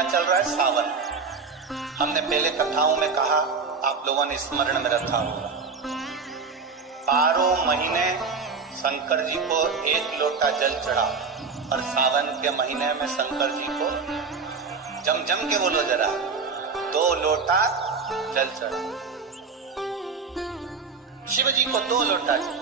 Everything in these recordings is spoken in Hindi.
क्या चल रहा है? सावन। हमने पहले कथाओं में कहा, आप लोगों ने स्मरण में रखा होगा, 12 महीने शंकर जी को 1 लोटा जल चढ़ा, और सावन के महीने में शंकर जी को जम के बोलो जरा, 2 लोटा जल चढ़ा। शिव जी को 2 लोटा जल।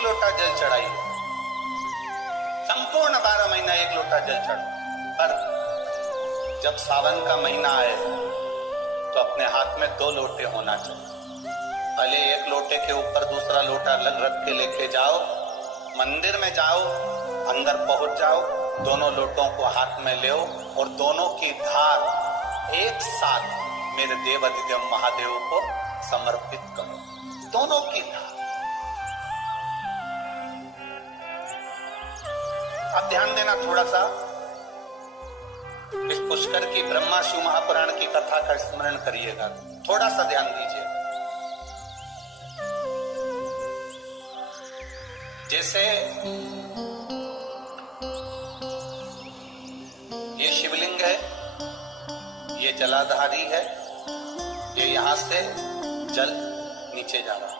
लोटा जल चढ़ाई, संपूर्ण 12 महीना 1 लोटा जल चढ़ा। पर जब सावन का महीना आए तो अपने हाथ में 2 लोटे होना चाहिए। पहले 1 लोटे के ऊपर दूसरा लोटा रख के लेके जाओ, मंदिर में जाओ, अंदर पहुंच जाओ, दोनों लोटों को हाथ में ले और दोनों की धार एक साथ मेरे देवाधिदेव महादेव को समर्पित करो। दोनों की धार। अब ध्यान देना थोड़ा सा, इस पुष्कर की ब्रह्मा शिव महापुराण की कथा का स्मरण करिएगा, थोड़ा सा ध्यान दीजिए। जैसे ये शिवलिंग है, ये जलाधारी है, ये यहां से जल नीचे जा रहा है।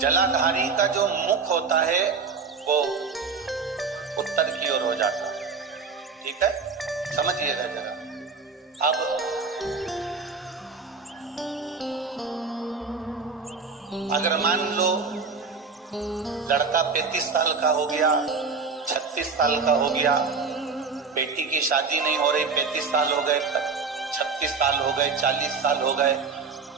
जलाधारी का जो मुख होता है वो उत्तर की ओर हो जाता है, ठीक है, समझिएगा जरा। अब अगर मान लो लड़का 35 साल का हो गया, 36 साल का हो गया, बेटी की शादी नहीं हो रही, 35 साल हो गए, 36 साल हो गए, 40 साल हो गए,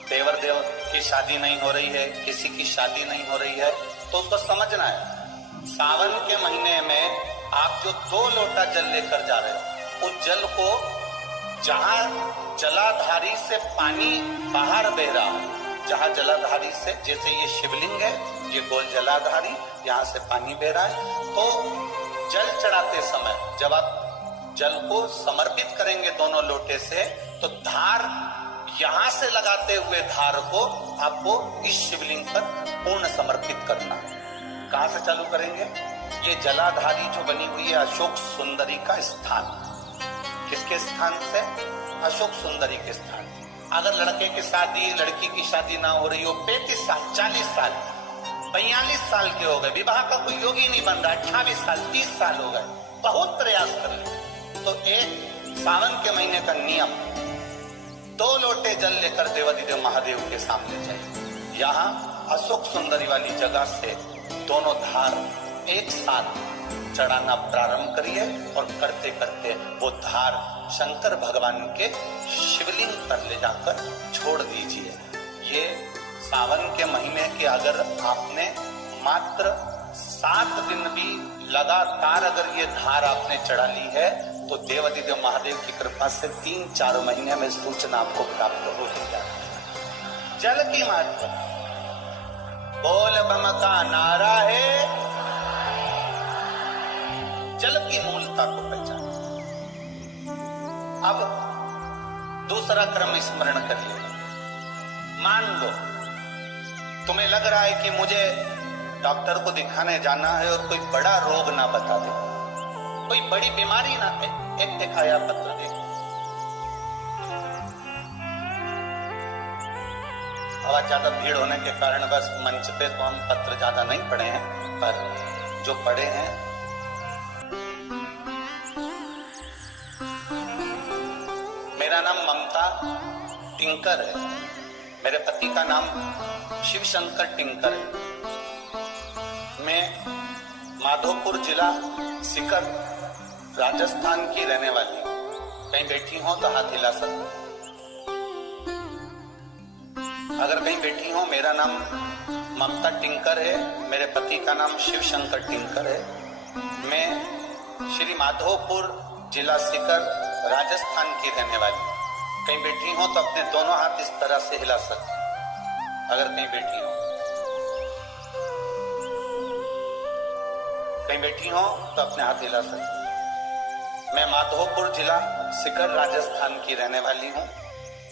देवर देव की शादी नहीं हो रही है, किसी की शादी नहीं हो रही है, तो उसको समझना है सावन के महीने में आप जो 2 लोटा जल लेकर जा रहे हो, उस जल को जहां जलाधारी से पानी बाहर बह रहा है, जहां जलाधारी से, जैसे ये शिवलिंग है, ये गोल जलाधारी, यहां से पानी बह रहा है, तो जल चढ़ाते समय जब आप जल को समर्पित करेंगे दोनों लोटे से, तो धार यहां से लगाते हुए धार को आपको इस शिवलिंग पर पूर्ण समर्पित करना है। कहां से चालू करेंगे? ये जलाधारी जो बनी हुई है अशोक सुंदरी का स्थान, किसके स्थान से? अशोक सुंदरी के स्थान। अगर लड़के की शादी, लड़की की शादी ना हो रही हो, 35 साल, 40 साल, 45 साल के हो गए, विवाह का कोई योगी नहीं बन रहा, 28 साल, 30 साल हो गए, बहुत प्रयास कर ले, तो एक सावन के महीने का नियम, 2 लोटे जल लेकर देवाधिदेव महादेव के सामने जाइए। यहाँ अशोक सुंदरी वाली जगह से दोनों धार एक साथ चढ़ाना प्रारंभ करिए, और करते करते वो धार शंकर भगवान के शिवलिंग पर ले जाकर छोड़ दीजिए। ये सावन के महीने के अगर आपने मात्र 7 दिन भी लगातार अगर ये धार आपने चढ़ा ली है, तो देवाधिदेव महादेव की कृपा से 3-4 महीने में सूचना आपको प्राप्त हो ही जाती है। जल की महत्व, बोल बम का नारा है, जल की मूलता को पहचान। अब दूसरा क्रम स्मरण करिए। मान लो तुम्हें लग रहा है कि मुझे डॉक्टर को दिखाने जाना है और कोई बड़ा रोग ना बता दे, कोई बड़ी बीमारी ना है, एक दिखाया पत्र दे। अब ज्यादा भीड़ होने के कारण बस मंच पे तो हम पत्र ज्यादा नहीं पढ़े हैं, पर जो पढ़े हैं, मेरा नाम ममता टिंकर है, मेरे पति का नाम शिव शंकर टिंकर है। मैं माधोपुर जिला सीकर राजस्थान की रहने वाली हूँ। कहीं बैठी हो तो हाथ हिला सकते। अगर कहीं बैठी हो, मेरा नाम ममता टिंकर है, मेरे पति का नाम शिव शंकर टिंकर है। मैं श्री माधोपुर जिला सीकर राजस्थान की रहने वाली हूँ। कहीं बैठी हो तो अपने दोनों हाथ इस तरह से हिला सकते, अगर कहीं बैठी हो। कहीं बैठी हो तो अपने हाथ हिला सकते। मैं माधोपुर जिला सीकर राजस्थान की रहने वाली हूँ।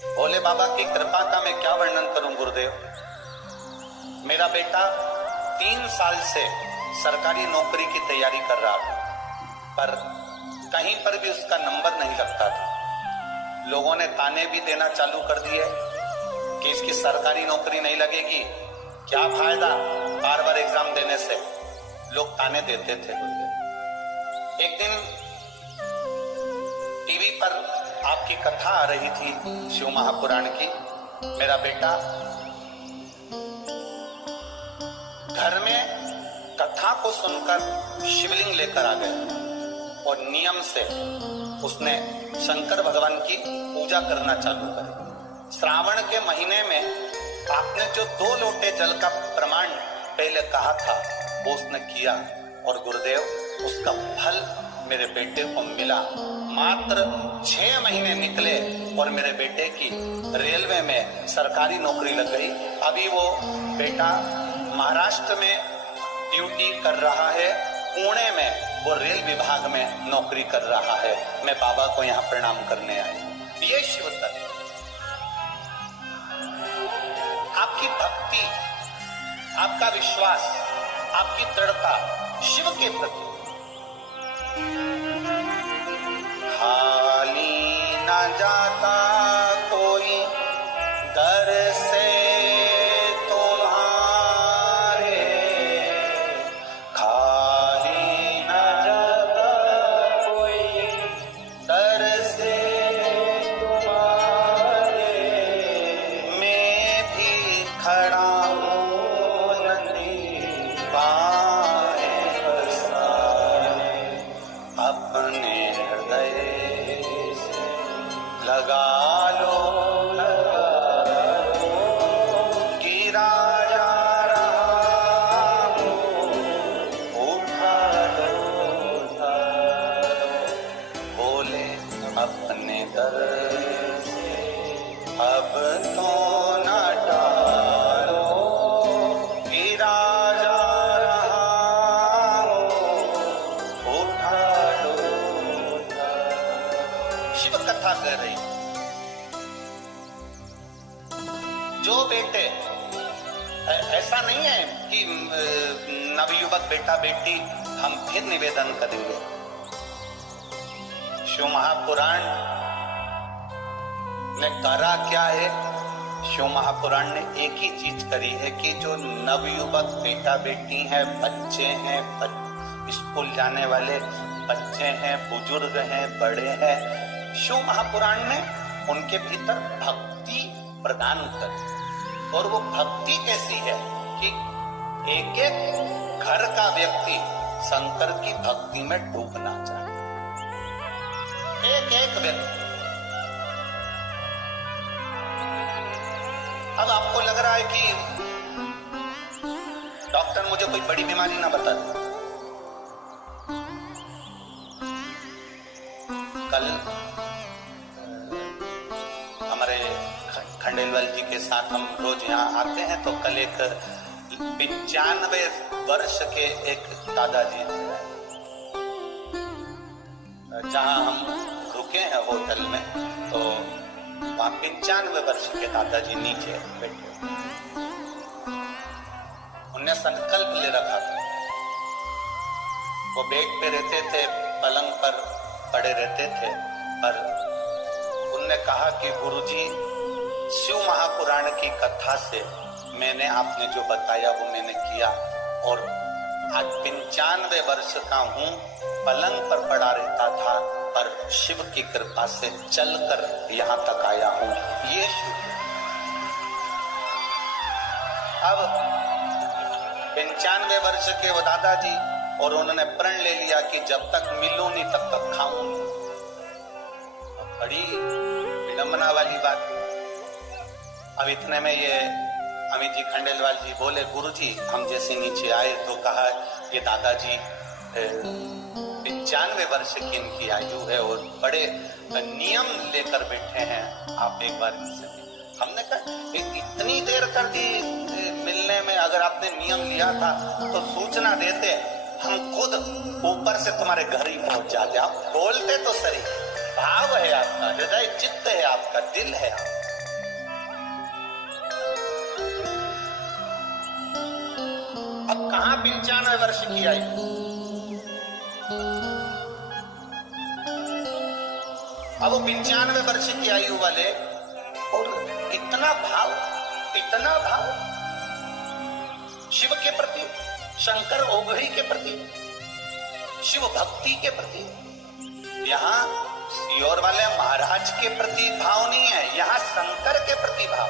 भोले बाबा की कृपा का मैं क्या वर्णन करूं गुरुदेव। मेरा बेटा 3 साल से सरकारी नौकरी की तैयारी कर रहा था, पर कहीं पर भी उसका नंबर नहीं लगता था। लोगों ने ताने भी देना चालू कर दिए कि इसकी सरकारी नौकरी नहीं लगेगी, क्या फायदा बार बार एग्जाम देने से, लोग ताने देते थे। एक दिन टीवी पर आपकी कथा आ रही थी शिव महापुराण की। मेरा बेटा घर में कथा को सुनकर शिवलिंग लेकर आ गया और नियम से उसने शंकर भगवान की पूजा करना चालू करी। श्रावण के महीने में आपने जो 2 लोटे जल का प्रमाण पहले कहा था वो उसने किया और गुरुदेव उसका फल मेरे बेटे को मिला। मात्र 6 महीने निकले और मेरे बेटे की रेलवे में सरकारी नौकरी लग गई। अभी वो बेटा महाराष्ट्र में ड्यूटी कर रहा है, पुणे में वो रेल विभाग में नौकरी कर रहा है। मैं बाबा को यहाँ प्रणाम करने आई। ये शिव तत्व, आपकी भक्ति, आपका विश्वास, आपकी दृढ़ता शिव के प्रति। खाली न जाता कोई दर से ऐसा नहीं है कि नवयुवक बेटा बेटी हम फिर निवेदन करेंगे। शिव महापुराण ने करा क्या है? शिव महापुराण ने एक ही चीज करी है कि जो नवयुवक बेटा बेटी हैं, बच्चे हैं, स्कूल जाने वाले बच्चे हैं, बुजुर्ग हैं, बड़े हैं, शिव महापुराण ने उनके भीतर भक्ति प्रदान कर। और वो भक्ति कैसी है कि एक एक घर का व्यक्ति शंकर की भक्ति में डूबना चाहता है। एक एक व्यक्ति। अब आपको लग रहा है कि डॉक्टर मुझे कोई बड़ी बीमारी ना बता दे। कल हमारे खंडेलवाल जी के साथ हम रोज यहाँ आते हैं, तो कल एक 95 वर्ष के एक दादाजी थे, जहाँ हम रुके हैं होटल में, तो वहाँ 95 वर्ष के दादाजी नीचे बैठे। उन्हें संकल्प ले रखा था। वो बेड पे रहते थे, पलंग पर पड़े रहते थे, पर उनने कहा कि गुरुजी, शिव महापुराण की कथा से मैंने आपने जो बताया वो मैंने किया, और आज 95 वर्ष का हूँ, पलंग पर पड़ा रहता था, पर शिव की कृपा से चलकर यहाँ तक आया हूँ। ये शिव। अब 95 वर्ष के वो दादाजी, और उन्होंने प्रण ले लिया कि जब तक मिलूं नहीं तब तक खाऊं नहीं। बड़ी विडंबना वाली बात। अब इतने में ये अमित जी खंडेलवाल जी बोले, गुरुजी हम जैसे नीचे आए तो कहा ये दादाजी 95 वर्ष की इनकी आयु है और बड़े नियम लेकर बैठे हैं, आप एक बार इनसे। हमने कहा इतनी देर कर दी मिलने में, अगर आपने नियम लिया था तो सूचना देते, हम खुद ऊपर से तुम्हारे घर ही पहुंच जाते। आप बोलते तो सही, भाव है आपका, हृदय चित्त है आपका, दिल है आपका। कहां 95 वर्ष की आयु। अब वो 95 वर्ष की आयु वाले और इतना भाव शिव के प्रति, शंकर ओघड़ी के प्रति, शिव भक्ति के प्रति। यहाँ सीहोर वाले महाराज के प्रति भाव नहीं है, यहाँ शंकर के प्रति भाव।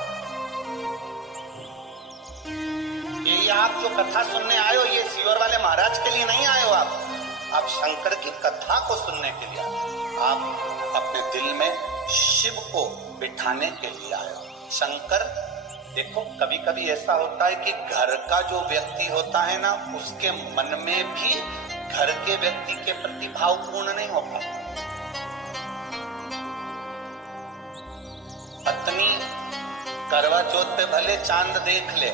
ये आप जो कथा सुनने आए हो, ये सीहोर वाले महाराज के लिए नहीं आए हो। आप शंकर की कथा को सुनने के लिए आए हो। आप अपने दिल में शिव को बिठाने के लिए आए हो। शंकर, देखो कभी कभी ऐसा होता है कि घर का जो व्यक्ति होता है ना, उसके मन में भी घर के व्यक्ति के प्रति भाव पूर्ण नहीं हो पाता। पत्नी करवा चौथ पे भले चांद देख ले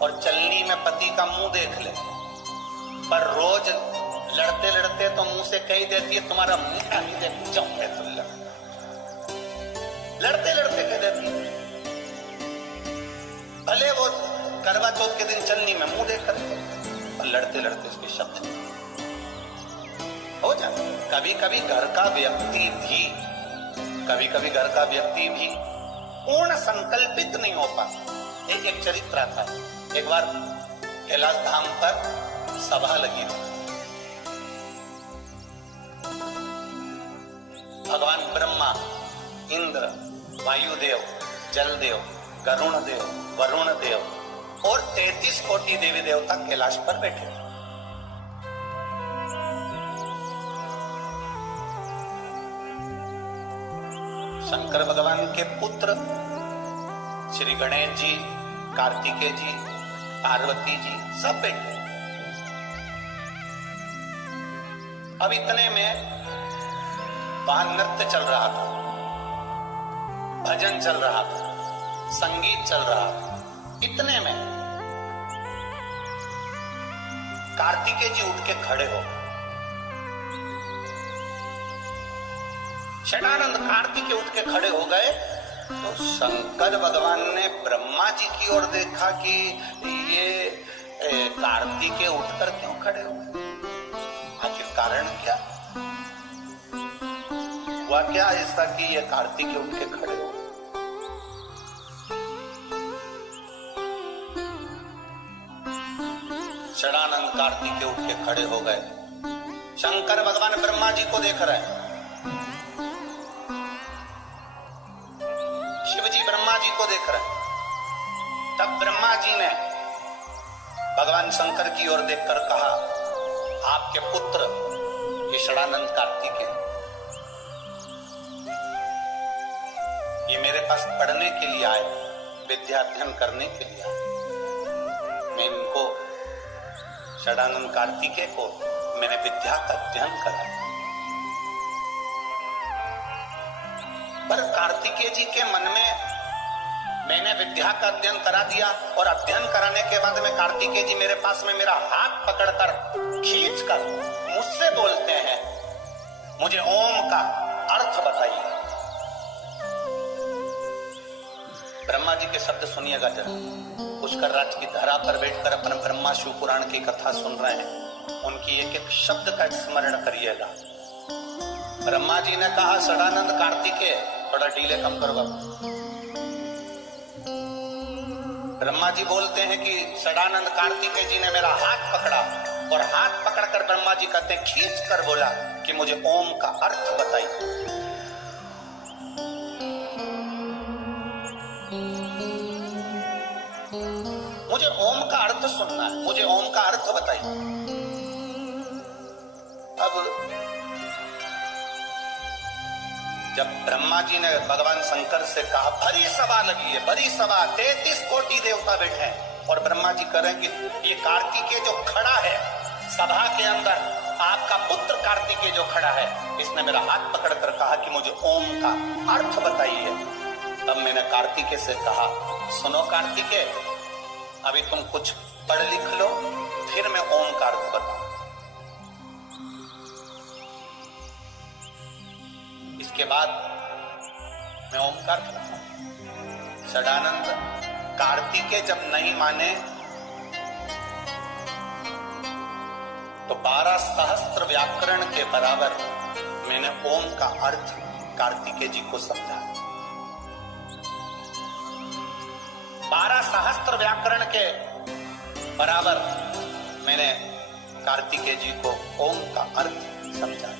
और चलनी में पति का मुंह देख ले, पर रोज लड़ते लड़ते तो मुंह से कही देती है तुम्हारा मुंह नहीं देख जाऊंगा तो लड़ते लड़ते कह देती है। भले वो करवा चौथ के दिन चलनी में मुंह देख करते, पर लड़ते लड़ते उसके शब्द हो जाते। कभी कभी घर का व्यक्ति भी पूर्ण संकल्पित नहीं हो पाता। एक चरित्र आता है। एक बार कैलाश धाम पर सभा लगी थी। भगवान ब्रह्मा, इंद्र, वायुदेव, जलदेव, गरुण देव, वरुण देव और 33 कोटि देवी देवता कैलाश पर बैठे थे। शंकर भगवान के पुत्र श्री गणेश जी, कार्तिकेय जी, पार्वती जी सब बैठे। अब इतने में वहां नृत्य चल रहा था, भजन चल रहा था, संगीत चल रहा था। इतने में कार्तिकेय जी उठ के खड़े हो। षडानंद कार्तिकेय उठ के खड़े हो गए तो शंकर भगवान ने ब्रह्मा जी की ओर देखा कि ये कार्तिकेय उठकर क्यों खड़े हो गए, आखिर कारण क्या हुआ, क्या ऐसा कि ये कार्तिकेय उठ के खड़े हो। षडानंद कार्तिकेय उठ के खड़े हो गए। शंकर भगवान ब्रह्मा जी को देख रहे हैं, शिव जी ब्रह्मा जी को देख रहे हैं। तब ब्रह्मा जी ने भगवान शंकर की ओर देखकर कहा, आपके पुत्र ये षडानंद कार्तिकेय, ये मेरे पास पढ़ने के लिए आए, विद्या अध्ययन करने के लिए आए। मैं इनको षडानंद कार्तिकेय को मैंने विद्या का अध्ययन कराया। पर कार्तिकेय जी के मन में मैंने विद्या का अध्ययन करा दिया और अध्ययन कराने के बाद में कार्तिकेय जी मेरे पास में मेरा हाथ पकड़कर खींचकर मुझसे बोलते हैं, मुझे ओम का अर्थ बताइए। ब्रह्मा जी के शब्द सुनिएगा जरा। पुष्कर राज की धरा पर बैठकर अपन ब्रह्मा शिव पुराण की कथा सुन रहे हैं, उनकी एक एक शब्द का स्मरण करिएगा। ब्रह्मा जी ने कहा, षडानंद कार्तिकेय, थोड़ा डीले कम करो बाबू। ब्रह्मा जी बोलते हैं कि षडानंद कार्तिकेय जी ने मेरा हाथ पकड़ा और हाथ पकड़कर ब्रह्मा जी कहते हैं खींच कर बोला कि मुझे ओम का अर्थ बताइए। मुझे ओम का अर्थ सुनना है, मुझे ओम का अर्थ बताइए। अब जब ब्रह्मा जी ने भगवान शंकर से कहा, भरी सभा लगी है, भरी सभा, 33 कोटि देवता बैठे हैं और ब्रह्मा जी कह रहे हैं कि ये कार्तिकेय जो खड़ा है सभा के अंदर, आपका पुत्र कार्तिकेय जो खड़ा है, इसने मेरा हाथ पकड़कर कहा कि मुझे ओम का अर्थ बताइए। तब मैंने कार्तिकेय से कहा, सुनो कार्तिकेय, अभी तुम कुछ पढ़ लिख लो, फिर मैं ओम का अर्थ बताऊं। इसके बाद मैं ओम का अर्थ बताऊं। षडानंद कार्तिकेय जब नहीं माने तो 12 सहस्त्र व्याकरण के बराबर मैंने ओम का अर्थ कार्तिकेय जी को समझा। 12 सहस्त्र व्याकरण के बराबर मैंने कार्तिकेय जी को ओम का अर्थ समझा।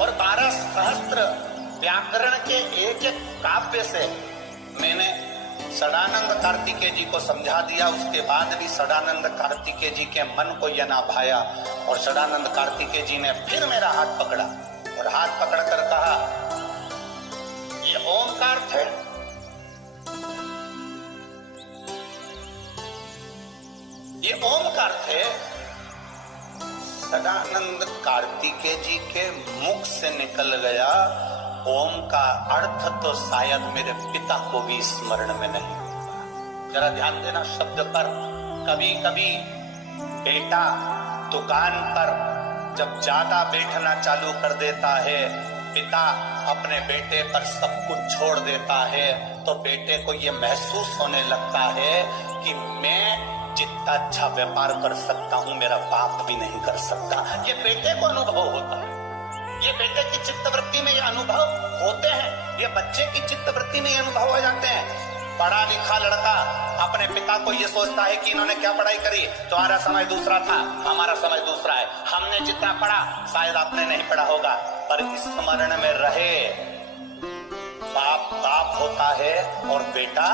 और 12 सहस्त्र व्याकरण के एक एक काव्य से मैंने षडानंद कार्तिकेय जी को समझा दिया। उसके बाद भी षडानंद कार्तिकेय जी के मन को यह ना भाया और षडानंद कार्तिकेय जी ने फिर मेरा हाथ पकड़ा और हाथ पकड़कर कहा, ये ओम का अर्थ है। ये ओम का अर्थ है। सदानंद कार्तिकेय जी के मुख से निकल गया, ओम का अर्थ तो शायद मेरे पिता को भी स्मरण में नहीं होगा। जरा ध्यान देना शब्द पर। कभी कभी बेटा दुकान पर जब ज्यादा बैठना चालू कर देता है, पिता अपने बेटे पर सब कुछ छोड़ देता है, तो बेटे को ये महसूस होने लगता है कि मैं जितना अच्छा व्यापार कर सकता हूं मेरा बाप भी नहीं कर सकता। ये बेटे को अनुभव होता है, ये बेटे की चित्तवृत्ति में ये अनुभव होते हैं, ये बच्चे की चित्तवृत्ति में ये अनुभव हो जाते हैं। पढ़ा लिखा लड़का अपने पिता को ये सोचता है कि इन्होंने क्या पढ़ाई करी, तुम्हारा समय दूसरा था, हमारा समय दूसरा है, हमने जितना पढ़ा शायद आपने नहीं पढ़ा होगा, पर स्मरण में रहे बाप बाप होता है और बेटा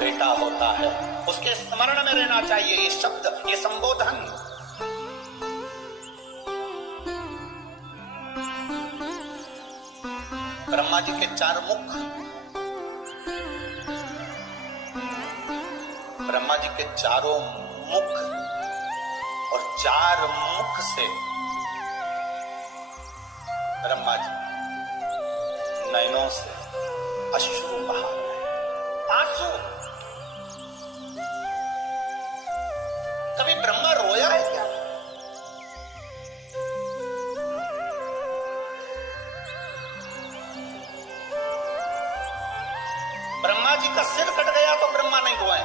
बेटा होता है, उसके स्मरण में रहना चाहिए ये शब्द, ये संबोधन। ब्रह्मा जी के 4 मुख, ब्रह्मा जी के चारों मुख और 4 मुख से ब्रह्मा जी नयनों से अश्रु बहा रहे हैं, आंसू। कभी ब्रह्मा रोया है क्या? ब्रह्मा जी का सिर कट गया तो ब्रह्मा नहीं रोए।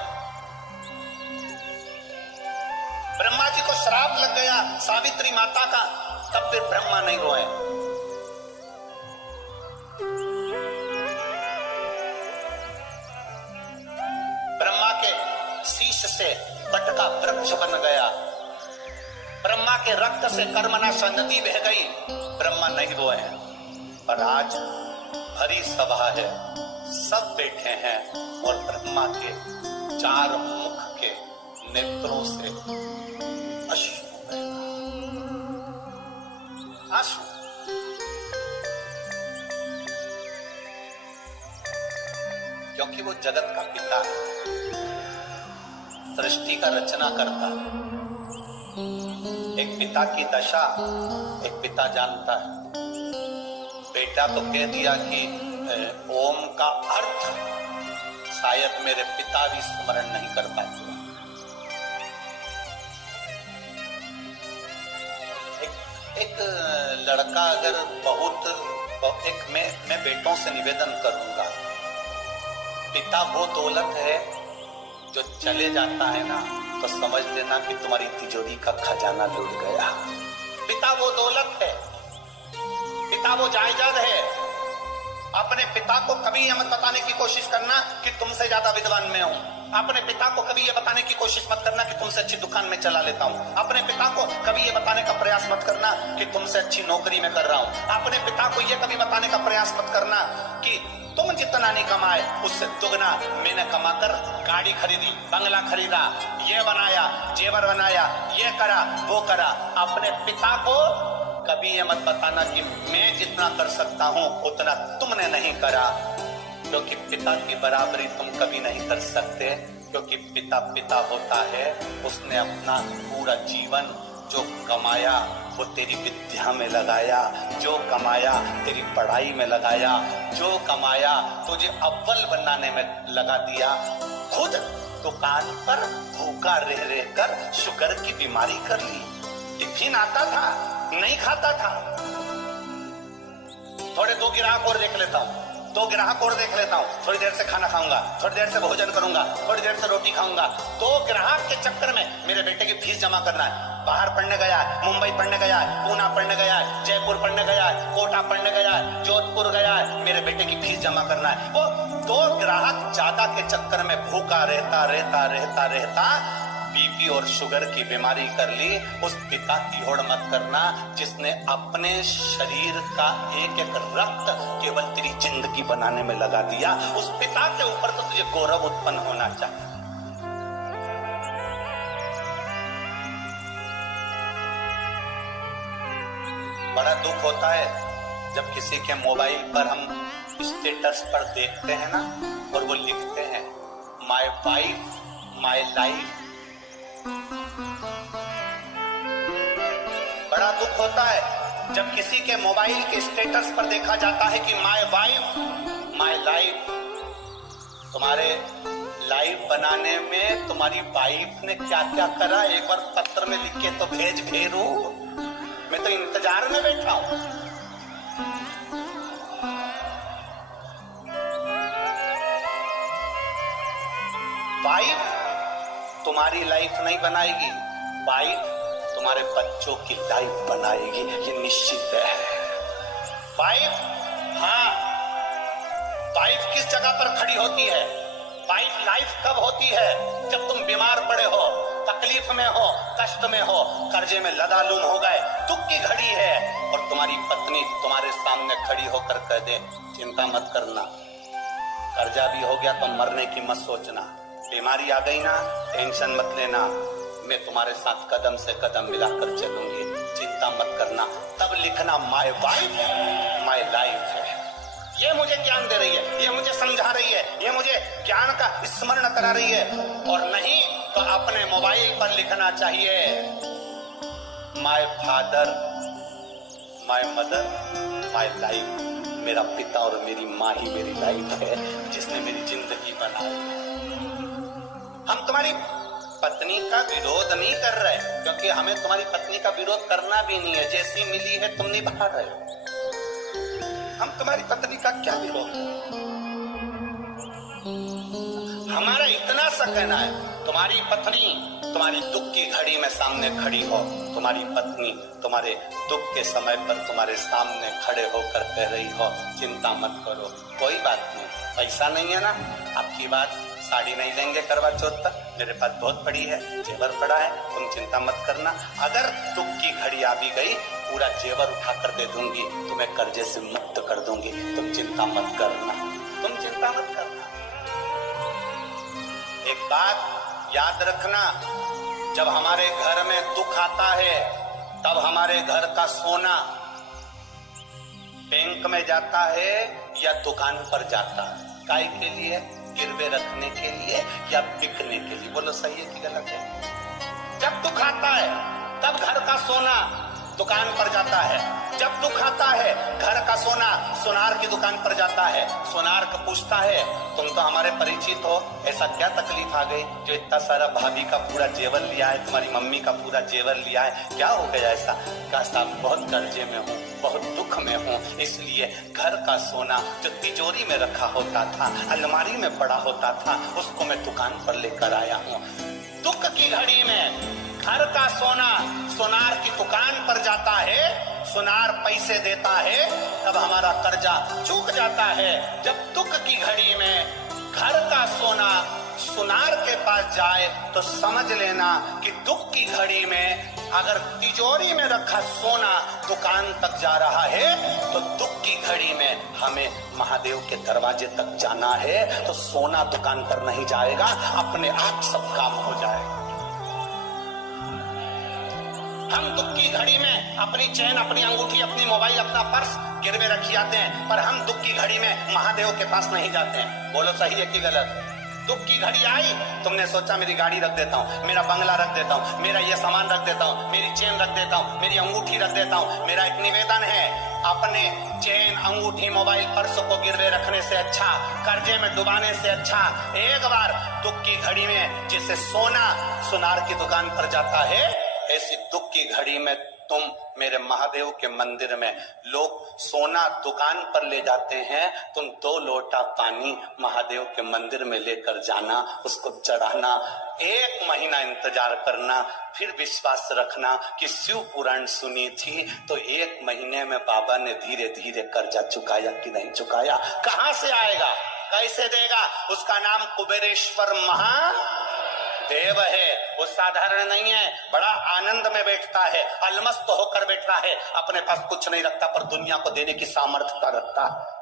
ब्रह्मा जी को श्राप लग गया सावित्री माता का, तब फिर ब्रह्मा नहीं रोए। ब्रह्मा के शीश से बट का वृक्ष बन गया, ब्रह्मा के रक्त से कर्मनाशा नदी बह गई, ब्रह्मा नहीं रोए हैं। पर आज भरी सभा है, सब बैठे हैं और ब्रह्मा के 4 मुख के नेत्रों से अश्रु, आंसू। क्योंकि वो जगत का पिता है, सृष्टि का रचना करता है। एक पिता की दशा एक पिता जानता है। बेटा तो कह दिया कि ओम का अर्थ शायद मेरे पिता भी स्मरण नहीं कर पाते। एक लड़का अगर मैं बेटों से निवेदन करूंगा, पिता वो दौलत है जो चले जाता है ना तो समझ लेना कि तुम्हारी तिजोरी का खजाना लूट गया। पिता वो दौलत है, पिता वो जायदाद है। अपने पिता को कभी यह मत बताने की कोशिश करना कि तुमसे ज्यादा विद्वान मैं हूं। अपने पिता को कभी ये बताने की कोशिश मत करना कि तुमसे अच्छी दुकान में चला लेता हूं। अपने पिता को कभी ये बताने का प्रयास मत करना कि तुमसे अच्छी नौकरी में कर रहा हूं। अपने पिता को ये कभी बताने का प्रयास मत करना कि तुम जितना नहीं कमाए उससे दुगना मैंने कमाकर गाड़ी खरीदी, बंगला खरीदा, ये बनाया, जेवर बनाया, ये करा, वो करा। अपने पिता को कभी ये मत बताना कि मैं जितना कर सकता हूं उतना तुमने नहीं करा, क्योंकि पिता की बराबरी तुम कभी नहीं कर सकते। क्योंकि पिता पिता होता है, उसने अपना पूरा जीवन जो कमाया वो तेरी विद्या में लगाया, जो कमाया तेरी पढ़ाई में लगाया, जो कमाया तुझे अव्वल बनाने में लगा दिया। खुद दुकान पर भूखा रह रहकर शुगर की बीमारी कर ली। टिफिन आता था, नहीं खाता था। थोड़े 2 ग्राहक और देख लेता हूं। तो ग्राहक और देख लेता हूँ, थोड़ी देर से खाना खाऊंगा, थोड़ी देर से भोजन करूंगा, थोड़ी देर से रोटी खाऊंगा। तो ग्राहक के चक्कर में मेरे बेटे की फीस जमा करना है। बाहर पढ़ने गया है, मुंबई पढ़ने गया है, पूना पढ़ने गया है, जयपुर पढ़ने गया है, कोटा पढ़ने गया है, जोधपुर गया है, मेरे बेटे की फीस जमा करना है। वो तो ग्राहक ज्यादा के चक्कर में भूखा रहता बीपी और शुगर की बीमारी कर ली। उस पिता की होड़ मत करना जिसने अपने शरीर का एक एक रक्त केवल तेरी जिंदगी बनाने में लगा दिया। उस पिता के ऊपर तो तुझे गौरव उत्पन्न होना चाहिए। बड़ा दुख होता है जब किसी के मोबाइल पर हम स्टेटस पर देखते हैं ना, और वो लिखते हैं माय वाइफ माय लाइफ। बड़ा दुख होता है जब किसी के मोबाइल के स्टेटस पर देखा जाता है कि माय वाइफ माय लाइफ। तुम्हारे लाइफ बनाने में तुम्हारी वाइफ ने क्या क्या करा, एक बार पत्र में लिख के तो भेज भेरू। मैं तो इंतजार में बैठा हूं। वाइफ तुम्हारी लाइफ नहीं बनाएगी, वाइफ तुम्हारे बच्चों की लाइफ बनाएगी, ये निश्चित है। वाइफ, हाँ, वाइफ किस जगह पर खड़ी होती है? वाइफ लाइफ कब होती है? जब तुम बीमार पड़े हो, तकलीफ में हो, कष्ट में हो, कर्जे में लदालूम हो गए, दुख की घड़ी है, और तुम्हारी पत्नी तुम्हारे सामने खड़ी होकर कह दे चिंता मत करना, कर्जा भी हो गया तो मरने की मत सोचना, बीमारी आ गई ना टेंशन मत लेना, मैं तुम्हारे साथ कदम से कदम मिलाकर चलूंगी, चिंता मत करना। तब लिखना माय वाइफ माय लाइफ है। ये मुझे ज्ञान दे रही है, ये मुझे समझा रही है, ये मुझे ज्ञान का स्मरण करा रही है। और नहीं तो अपने मोबाइल पर लिखना चाहिए my father my mother my life. मेरा पिता और मेरी माँ ही मेरी लाइफ है, जिसने मेरी जिंदगी बनाई है। हम तुम्हारी पत्नी का विरोध नहीं कर रहे, क्योंकि हमें तुम्हारी पत्नी का विरोध करना भी नहीं है, जैसी मिली है तुम निभा रहे हो। हम तुम्हारी पत्नी का क्या विरोध? हमारा इतना सा कहना है, तुम्हारी पत्नी तुम्हारी दुख की घड़ी में सामने खड़ी हो, तुम्हारी पत्नी तुम्हारे दुख के समय पर तुम्हारे सामने खड़े होकर कह रही हो चिंता मत करो, कोई बात नहीं, पैसा नहीं है ना, आपकी बात, साड़ी नहीं लेंगे करवा चौथ तक, मेरे पास बहुत पड़ी है, जेवर पड़ा है, तुम चिंता मत करना। अगर दुख की घड़ी आ भी गई, पूरा जेवर उठा कर दे दूंगी, तुम्हें कर्जे से मुक्त कर दूंगी, तुम चिंता मत करना, तुम चिंता मत करना। एक बात याद रखना, जब हमारे घर में दुख आता है तब हमारे घर का सोना बैंक में जाता है या दुकान पर जाता है, काय के लिए? गिरवे रखने के लिए या बिकने के लिए? बोलो सही है कि गलत है? जब दुख आता है तब घर का सोना दुकान पर जाता है, जब दुख आता है घर का सोना सुनार की दुकान पर जाता है। सुनार को पूछता है तुम तो हमारे परिचित हो, ऐसा क्या तकलीफ आ गई जो इतना सारा भाभी का पूरा जेवर लिया है, तुम्हारी मम्मी का पूरा जेवर लिया है, क्या हो गया ऐसा? कहा साहब बहुत कर्जे में हूँ, बहुत दुख में हूँ, इसलिए घर का सोना जो तिजोरी में रखा होता था, अलमारी में पड़ा होता था, उसको मैं दुकान पर लेकर आया हूँ। दुख की घड़ी में घर का सोना सुनार की दुकान पर जाता है, सुनार पैसे देता है, तब हमारा कर्जा चूक जाता है। जब दुख की घड़ी में घर का सोना सुनार के पास जाए तो समझ लेना कि दुख की घड़ी में अगर तिजोरी में रखा सोना दुकान तक जा रहा है तो दुख की घड़ी में हमें महादेव के दरवाजे तक जाना है, तो सोना दुकान पर नहीं जाएगा, अपने आप सब काम हो जाएगा। हम दुख की घड़ी में अपनी चैन, अपनी अंगूठी, अपनी मोबाइल, अपना पर्स गिरवे रखी जाते हैं, पर हम दुख की घड़ी में महादेव के पास नहीं जाते हैं। बोलो सही है कि गलत? दुख की घड़ी आई, तुमने सोचा मेरी गाड़ी रख देता हूँ, मेरा बंगला रख देता हूँ, मेरा ये सामान रख देता हूँ, मेरी चेन रख देता हूँ, मेरी अंगूठी रख देता हूँ। मेरा एक निवेदन है, अपने चेन, अंगूठी, मोबाइल, पर्स को गिरवे रखने से अच्छा, कर्जे में डुबाने से अच्छा, एक बार दुख की घड़ी में जैसे सोना सुनार की दुकान पर जाता है, ऐसी दुख की घड़ी में तुम मेरे महादेव के मंदिर में, लोग सोना दुकान पर ले जाते हैं, तुम 2 लोटा पानी महादेव के मंदिर में लेकर जाना, उसको चढ़ाना, 1 महीना इंतजार करना, फिर विश्वास रखना कि शिव पुराण सुनी थी तो 1 महीने में बाबा ने धीरे धीरे कर्जा चुकाया कि नहीं चुकाया। कहां से आएगा, कैसे देगा? उसका नाम कुबेरेश्वर महादेव है। वो साधारण नहीं है, बड़ा आनंद में बैठता है, अलमस्त होकर बैठता है, अपने पास कुछ नहीं रखता पर दुनिया को देने की सामर्थ्यता रखता है।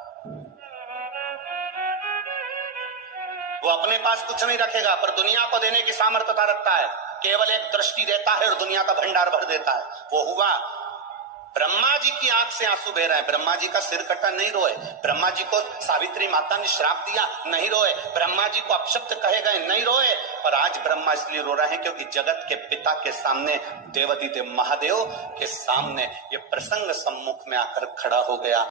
वो अपने पास कुछ नहीं रखेगा पर दुनिया को देने की सामर्थ्यता रखता है। केवल एक दृष्टि देता है और दुनिया का भंडार भर देता है। वो हुआ, ब्रह्मा जी की आंख से आंसू बह रहे हैं, ब्रह्मा जी का सिर कटा, नहीं रोए। ब्रह्मा जी को सावित्री माता ने श्राप दिया, नहीं रोए। ब्रह्मा जी को अपशब्द कहे गए, नहीं रोए। पर आज ब्रह्मा इसलिए रो रहे हैं क्योंकि जगत के पिता के सामने, देवाधिदेव महादेव के सामने ये प्रसंग सम्मुख में आकर खड़ा हो गया।